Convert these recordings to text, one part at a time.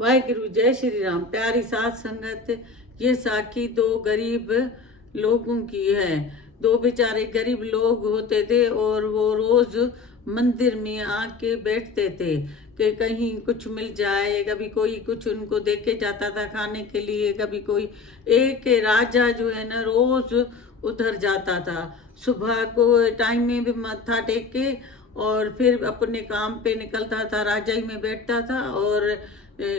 वाहिगुरु जय श्री राम। प्यारी साथ संगत, ये साखी दो गरीब लोगों की है। दो बेचारे गरीब लोग होते थे और वो रोज मंदिर में आके बैठते थे कि कहीं कुछ मिल जाए। कभी कोई कुछ उनको देके जाता था खाने के लिए, कभी कोई। एक राजा जो है ना रोज उधर जाता था, सुबह को टाइम में भी मत्था टेक के और फिर अपने काम पे निकलता था, राजाई में बैठता था और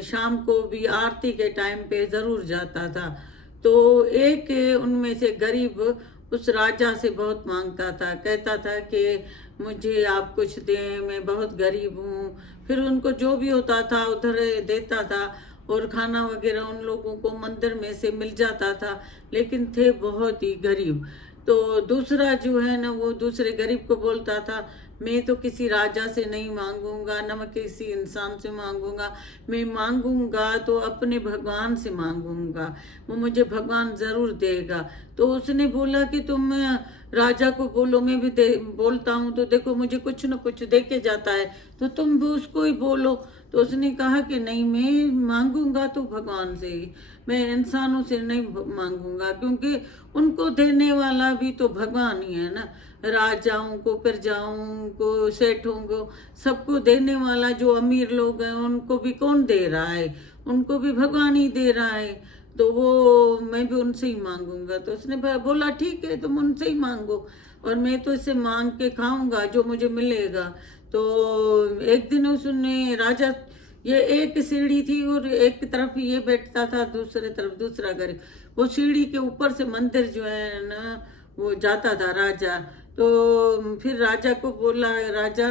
शाम को भी आरती के टाइम पे जरूर जाता था। तो एक उनमें से गरीब उस राजा से बहुत मांगता था, कहता था कि मुझे आप कुछ दें, मैं बहुत गरीब हूँ। फिर उनको जो भी होता था उधर देता था और खाना वगैरह उन लोगों को मंदिर में से मिल जाता था, लेकिन थे बहुत ही गरीब। तो दूसरा जो है ना, वो दूसरे गरीब को बोलता था, मैं तो किसी राजा से नहीं मांगूंगा, न मैं किसी इंसान से मांगूंगा, मैं मांगूंगा तो अपने भगवान से मांगूंगा, वो मुझे भगवान जरूर देगा। तो उसने बोला कि तुम राजा को बोलो, मैं भी बोलता हूँ तो देखो मुझे कुछ न कुछ दे के जाता है, तो तुम भी उसको ही बोलो। तो उसने कहा कि नहीं, मैं मांगूंगा तो भगवान से ही, मैं इंसानों से नहीं मांगूंगा, क्योंकि उनको देने वाला भी तो भगवान ही है ना। राजाओं को, प्रजाओं को, सेठों को, सबको देने वाला जो अमीर लोग हैं उनको भी कौन दे रहा है? उनको भी भगवान ही दे रहा है। तो वो मैं भी उनसे ही मांगूंगा। तो उसने बोला ठीक है, तुम उनसे ही मांगो और मैं तो इससे मांग के खाऊंगा जो मुझे मिलेगा। तो एक दिन उसने राजा, ये एक सीढ़ी थी और एक तरफ ये बैठता था, दूसरे तरफ दूसरा घर। वो सीढ़ी के ऊपर से मंदिर जो है ना वो जाता था राजा। तो फिर राजा को बोला, राजा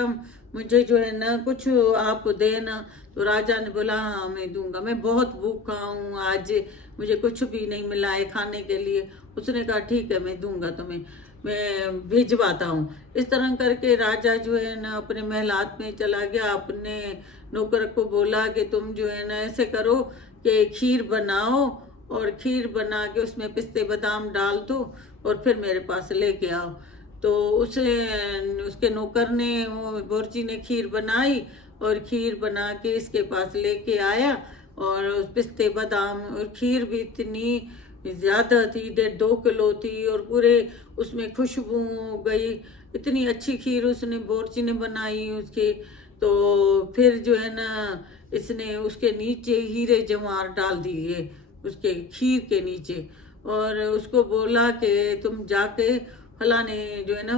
मुझे जो है ना कुछ आप देना। तो राजा ने बोला हाँ मैं दूंगा, मैं बहुत भूखा हूँ आज, मुझे कुछ भी नहीं मिला है खाने के लिए। उसने कहा ठीक है, मैं दूंगा तुम्हें, मैं भिजवाता हूँ। इस तरह करके राजा जो है ना अपने महलात में चला गया, अपने नौकर को बोला कि तुम जो है ना ऐसे करो कि खीर बनाओ और खीर बना के उसमें पिस्ते बादाम डाल दो और फिर मेरे पास लेके आओ। तो उसे उसके नौकर ने, वो बोरची ने खीर बनाई और खीर बना के इसके पास लेके आया। और उस पिस्ते बादाम और खीर भी इतनी ज्यादा थी, 1.5 किलो थी और पूरे उसमें खुशबू हो गई। इतनी अच्छी खीर उसने बोरची ने बनाई उसकी। तो फिर जो है ना इसने उसके नीचे हीरे जवाहर डाल दिए, उसके खीर के नीचे। और उसको बोला कि तुम जाके फलाने जो है ना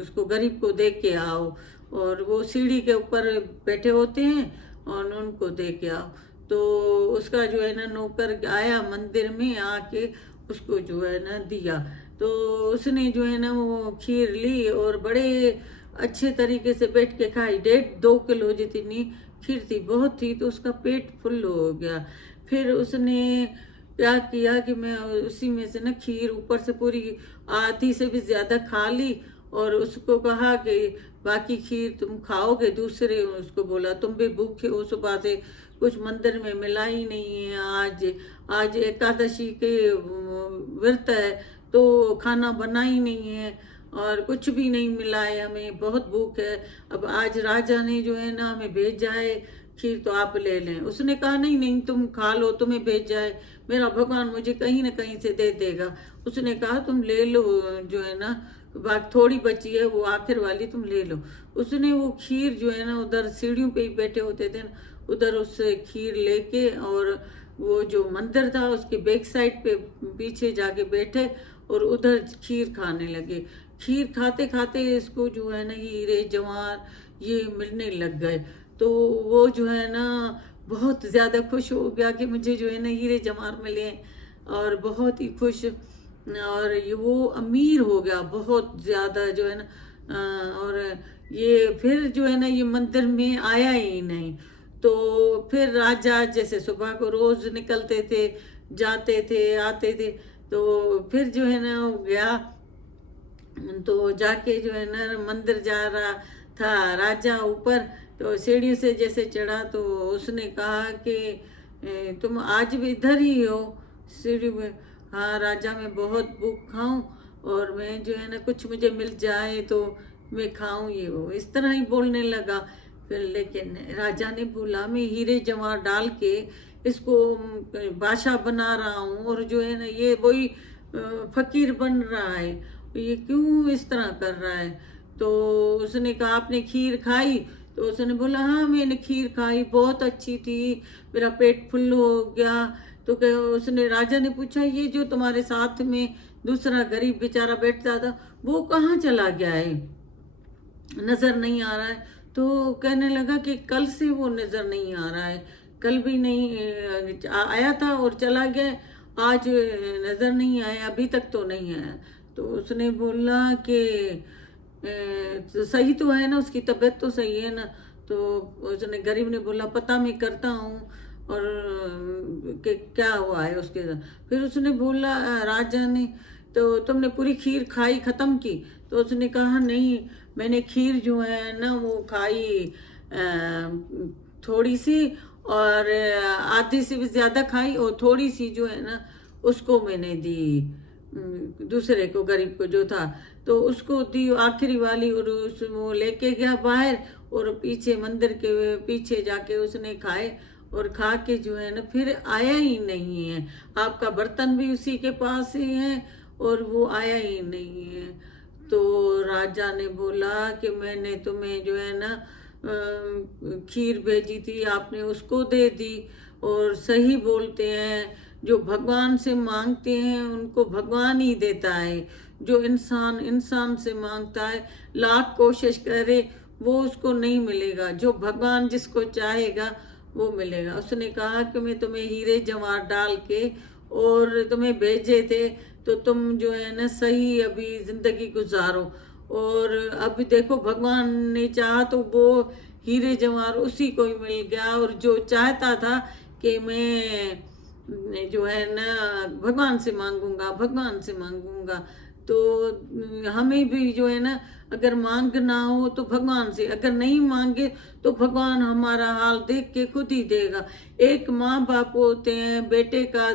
उसको गरीब को दे के आओ। और वो सीढ़ी के ऊपर बैठे होते हैं और उनको दे के आओ। तो उसका जो है ना नौकर आया मंदिर में आके, उसको जो है ना दिया। तो उसने जो है ना वो खीर ली और बड़े अच्छे तरीके से बैठ के खाई। 1.5-2 किलो जितनी खीर थी, बहुत थी, तो उसका पेट फुल हो गया। फिर उसने क्या किया कि मैं उसी में से ना खीर ऊपर से पूरी आधी से भी ज्यादा खा ली और उसको कहा कि बाकी खीर तुम खाओगे। दूसरे उसको बोला तुम भी भूखे हो, सुबह से कुछ मंदिर में मिला ही नहीं है, आज आज एकादशी के व्रत है तो खाना बना ही नहीं है और कुछ भी नहीं मिला है, हमें बहुत भूख है। अब आज राजा ने जो है ना हमें भेजा है खीर, तो आप ले लें। उसने कहा नहीं नहीं, तुम खा लो, तुम्हें भेजा है, मेरा भगवान मुझे कहीं ना कहीं से दे देगा। उसने कहा तुम ले लो, जो है ना बात थोड़ी बची है वो आखिर वाली तुम ले लो। उसने वो खीर जो है ना, उधर सीढ़ियों पे ही बैठे होते थे ना, उधर उससे खीर लेके और वो जो मंदिर था उसके बैक साइड पे पीछे जाके बैठे और उधर खीर खाने लगे। खीर खाते खाते इसको जो है ना हीरे जवाहर ये मिलने लग गए। तो वो जो है ना बहुत ज्यादा खुश हो गया कि मुझे जो है ना हीरे जवाहर मिले और बहुत ही खुश। और ये वो अमीर हो गया बहुत ज्यादा जो है ना। और ये फिर जो है ना ये मंदिर में आया ही नहीं। तो फिर राजा जैसे सुबह को रोज निकलते थे, जाते थे, आते थे। तो फिर जो है ना वो गया, तो जाके जो है ना मंदिर जा रहा था राजा ऊपर। तो सीढ़ी से जैसे चढ़ा तो उसने कहा कि तुम आज भी इधर ही हो सीढ़ी में?" हाँ राजा, मैं बहुत भूखा हूँ और मैं जो है ना कुछ मुझे मिल जाए तो मैं खाऊं, ये वो इस तरह ही बोलने लगा। फिर लेकिन राजा ने बोला मैं हीरे जवाहर डाल के इसको बादशाह बना रहा हूँ, और जो है ना ये वही फकीर बन रहा है, ये क्यों इस तरह कर रहा है। तो उसने कहा आपने खीर खाई? तो उसने बोला हाँ मैंने खीर खाई, बहुत अच्छी थी, मेरा पेट फुल हो गया। तो उसने राजा ने पूछा ये जो तुम्हारे साथ में दूसरा गरीब बेचारा बैठता था वो कहाँ चला गया है, नजर नहीं आ रहा है। तो कहने लगा कि कल से वो नजर नहीं आ रहा है, कल भी नहीं आया था और चला गया, आज नजर नहीं आया, अभी तक तो नहीं आया। तो उसने बोला कि तो सही तो है ना, उसकी तबीयत तो सही है ना। तो उसने गरीब ने बोला पता मैं करता हूँ और कि क्या हुआ है उसके साथ। फिर उसने बोला राजा ने तो तुमने पूरी खीर खाई खत्म की? तो उसने कहा नहीं, मैंने खीर जो है ना वो खाई थोड़ी सी, और आधी से भी ज्यादा खाई, और थोड़ी सी जो है ना उसको मैंने दी दूसरे को, गरीब को जो था, तो उसको दी आखिरी वाली, और उस वो लेके गया बाहर, और पीछे मंदिर के पीछे जाके उसने खाए, और खा के जो है ना फिर आया ही नहीं है। आपका बर्तन भी उसी के पास ही है और वो आया ही नहीं है। तो राजा ने बोला कि मैंने तुम्हें जो है ना खीर भेजी थी, आपने उसको दे दी। और सही बोलते हैं, जो भगवान से मांगते हैं उनको भगवान ही देता है। जो इंसान इंसान से मांगता है, लाख कोशिश करे, वो उसको नहीं मिलेगा। जो भगवान जिसको चाहेगा वो मिलेगा। उसने कहा कि मैं तुम्हें हीरे जवाहर डाल के और तुम्हें भेजे थे, तो तुम जो है ना सही अभी जिंदगी गुजारो। और अभी देखो भगवान ने चाहा तो वो हीरे जवाहर उसी को ही मिल गया, और जो चाहता था कि मैं जो है ना भगवान से मांगूंगा, भगवान से मांगूंगा। तो हमें भी जो है ना अगर मांगना हो तो भगवान से, अगर नहीं मांगे तो भगवान हमारा हाल देख के खुद ही देगा। एक माँ बाप होते हैं, बेटे का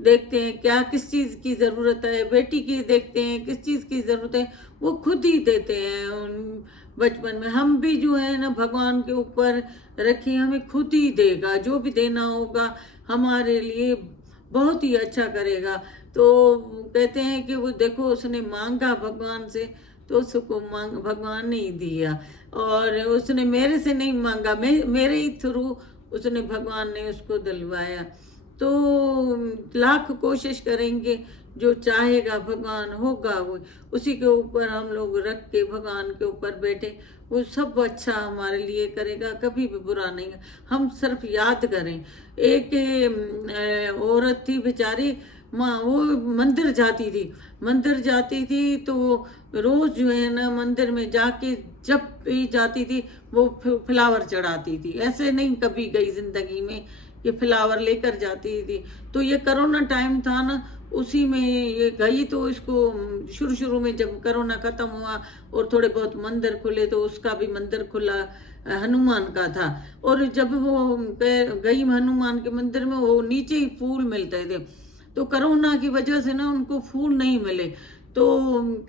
देखते हैं क्या किस चीज़ की ज़रूरत है, बेटी की देखते हैं किस चीज़ की ज़रूरत है, वो खुद ही देते हैं। बचपन में हम भी जो है ना भगवान के ऊपर रखिए, हमें खुद ही देगा, जो भी देना होगा हमारे लिए बहुत ही अच्छा करेगा। तो कहते हैं कि वो देखो उसने मांगा भगवान से तो उसको भगवान ने ही दिया, और उसने मेरे से नहीं मांगा, मेरे ही थ्रू उसने भगवान ने उसको दिलवाया। तो लाख कोशिश करेंगे, जो चाहेगा भगवान होगा, वो उसी के ऊपर हम लोग रख के भगवान के ऊपर बैठे, वो सब अच्छा हमारे लिए करेगा, कभी भी बुरा नहीं। हम सिर्फ याद करें। एक औरत थी बेचारी, माँ, वो मंदिर जाती थी, मंदिर जाती थी तो रोज जो है ना मंदिर में जाके जब भी जाती थी वो फ्लावर चढ़ाती थी। ऐसे नहीं कभी गई जिंदगी में, ये फ्लावर लेकर जाती थी। तो ये कोरोना टाइम था ना, उसी में ये गई। तो इसको शुरू शुरू में जब कोरोना खत्म हुआ और थोड़े बहुत मंदिर खुले तो उसका भी मंदिर खुला, हनुमान का था। और जब वो गई हनुमान के मंदिर में, वो नीचे ही फूल मिलते थे, तो कोरोना की वजह से ना उनको फूल नहीं मिले। तो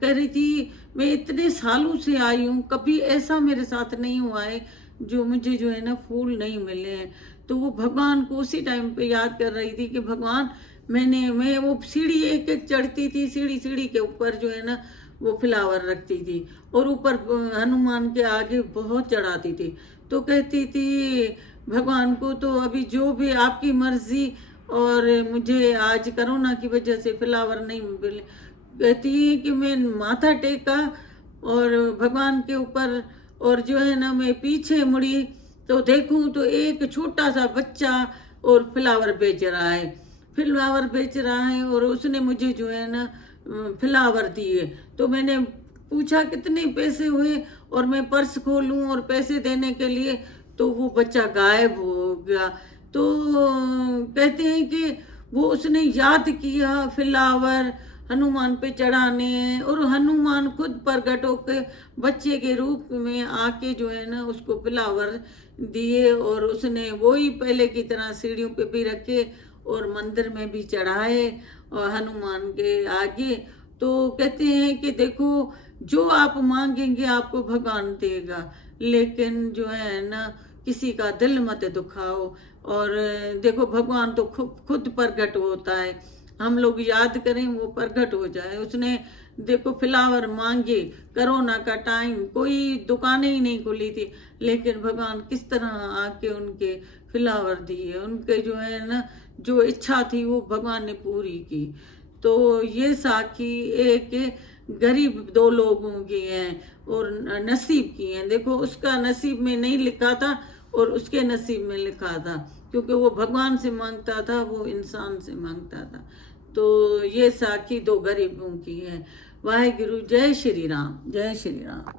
कह रही थी मैं इतने सालों से आई हूँ, कभी ऐसा मेरे साथ नहीं हुआ है जो मुझे जो है ना फूल नहीं मिले हैं। तो वो भगवान को उसी टाइम पे याद कर रही थी कि भगवान मैं वो सीढ़ी एक एक चढ़ती थी, सीढ़ी सीढ़ी के ऊपर जो है ना वो फ्लावर रखती थी, और ऊपर हनुमान के आगे बहुत चढ़ाती थी। तो कहती थी भगवान को तो अभी जो भी आपकी मर्जी, और मुझे आज कोरोना की वजह से फ्लावर नहीं मिले। कहती है कि मैं माथा टेका और भगवान के ऊपर, और जो है ना मैं पीछे मुड़ी तो देखूं तो एक छोटा सा बच्चा और फ्लावर बेच रहा है, फ्लावर बेच रहा है, और उसने मुझे जो है ना फ्लावर दिए। तो मैंने पूछा कितने पैसे हुए, और मैं पर्स खोलूं और पैसे देने के लिए, तो वो बच्चा गायब हो गया। तो कहते हैं कि वो उसने याद किया फ्लावर हनुमान पे चढ़ाने, और हनुमान खुद प्रकट होकर बच्चे के रूप में आके जो है ना उसको फ्लावर दिए, और उसने वही पहले की तरह सीढ़ियों पे भी रखे और मंदिर में भी चढ़ाए और हनुमान के आगे। तो कहते हैं कि देखो जो आप मांगेंगे आपको भगवान देगा, लेकिन जो है ना किसी का दिल मत दुखाओ। और देखो भगवान तो खुद प्रकट होता है, हम लोग याद करें वो प्रकट हो जाए। उसने देखो फ्लावर मांगे, कोरोना का टाइम, कोई दुकानें ही नहीं खुली थी, लेकिन भगवान किस तरह आके उनके फ्लावर दिए, उनके जो है ना जो इच्छा थी वो भगवान ने पूरी की। तो ये साखी एक गरीब दो लोगों की है और नसीब की है। देखो उसका नसीब में नहीं लिखा था और उसके नसीब में लिखा था, क्योंकि वो भगवान से मांगता था, वो इंसान से मांगता था। तो ये साखी दो गरीबों की है। वाहिगुरु, जय श्री राम, जय श्री राम।